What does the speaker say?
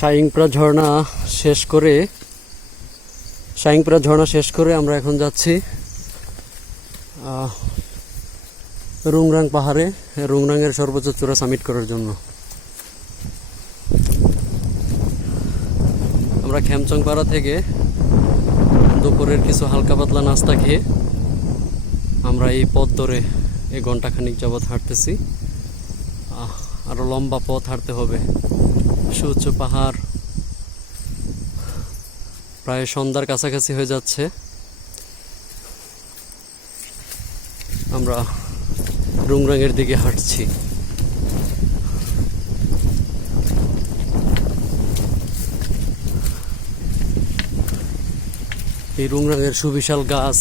শাইংপ্রা ঝর্ণা শেষ করে শাইংপ্রা ঝর্ণা শেষ করে আমরা এখন যাচ্ছি রুংরাং পাহাড়ে, রুংরাংয়ের সর্বোচ্চ চূড়া সামিট করার জন্য। আমরা খ্যামচং পাড়া থেকে দুপুরের কিছু হালকা পাতলা নাস্তা খেয়ে আমরা এই পথ ধরে এই ঘন্টাখানিক যাবৎ হাঁটতেছি। আরও লম্বা পথ হাঁটতে হবে। সুউচ্চ পাহাড়। প্রায় সন্ধ্যার কাছাকাছি হয়ে যাচ্ছে। আমরা রুংরাঙের দিকে হাঁটছি। এই রুংরাঙের সুবিশাল গাছ